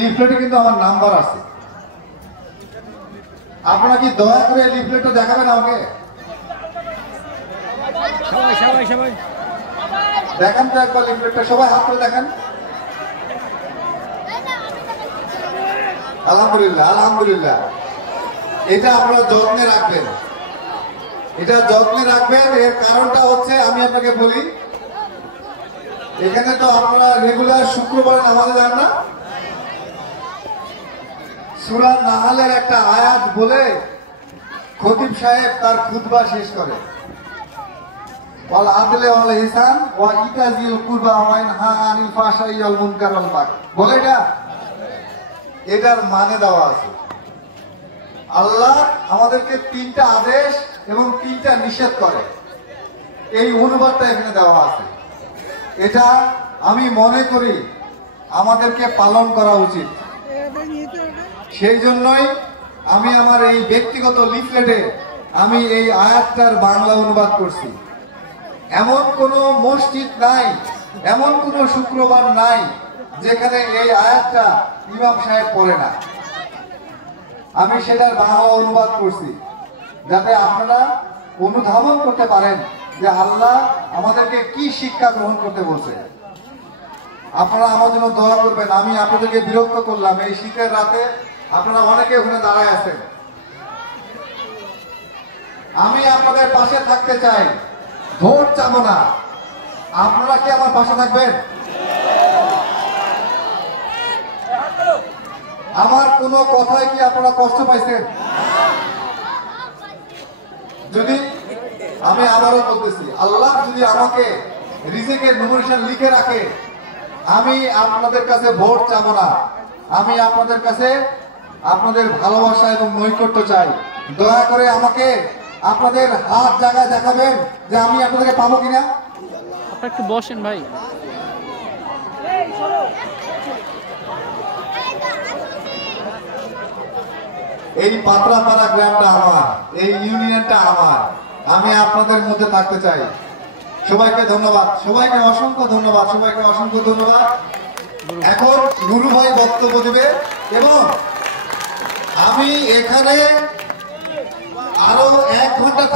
লিফলেটে কিন্তু আমার নাম্বার আছে। আপনারা কি দয়া করে লিফলেটটা দেখাবেন আমাকে? দেখান তো একবার লিফলেটটা, সবাই হাত করে দেখান। আলহামদুলিল্লাহ, আলহামদুলিল্লাহ। এটা আপনারা যত্নে রাখবেন, এটা যত্নে রাখবেন। এর কারণটা হচ্ছে আমি আপনাকে বলি, এখানে তো আপনারা রেগুলার শুক্রবার নামাজে যান না? সূরা নাহলের একটা আয়াত বলে খতিব সাহেব তার খুতবা শেষ করে, ওয়াল আদলে ওয়াল ইহসান ওয়া ইতাজিল কুরবা ওয়া ইনহা আনিল ফাহশাই ওয়াল মুনকার ওয়াল বাগয় বলে। এটার মানে দেওয়া আছে। আল্লাহ আমাদেরকে 3টা আদেশ এবং 3টা নিষেধ করে, এই অনুবাদটা এখানে দেওয়া আছে। এটা আমি মনে করি আমাদেরকে পালন করা উচিত। সেই জন্যই আমি আমার এই ব্যক্তিগত লিফলেটে আমি এই আয়াতটার বাংলা অনুবাদ করছি। এমন কোন মসজিদ নাই, এমন কোন শুক্রবার নাই যেখানে এই আয়াতটা ইমাম সাহেব পড়ে না। আমি সেটার বাংলা অনুবাদ করছি যাতে আপনারা অনুধাবন করতে পারেন যে আল্লাহ আমাদেরকে কি শিক্ষা গ্রহণ করতে বলছে। আপনারা আমার জন্য দোয়া করবেন। আমি আপনাদেরকে বিরক্ত করলাম এই শীতের রাতে, আপনারা অনেকে ওখানে দাঁড়ায় আছেন। আমি আপনাদের পাশে থাকতে চাই, ভোট চাবো না। আপনারা কি আমার পাশে থাকবেন? আমার কোনো কথায় কি আপনারা কষ্ট পাইছেন? যদি আমি আবারও বলতেছি, আল্লাহ যদি আমাকে রিজিকের নমিনেশন লিখে রাখে, আমি আপনাদের কাছে ভোট চাবো না। আমি আপনাদের কাছে আপনাদের ভালোবাসা এবং নৈকট্য চাই। দয়া করে আমাকে আপনাদের হাত জায়গায় দেখাবেন যে আমি আপনাদেরকে পাবো কিনা। আপনারা একটু বসেন ভাই। এই পাত্রাপাড়া গ্রামটা আমার, এই ইউনিয়নটা আমার। আমি আপনাদের মধ্যে থাকতে চাই। সবাইকে ধন্যবাদ, সবাইকে অসংখ্য ধন্যবাদ, সবাইকে অসংখ্য ধন্যবাদ। এখন নুরু ভাই বক্তব্য দেবে এবং আমি এখানে আরো 1 ঘন্টা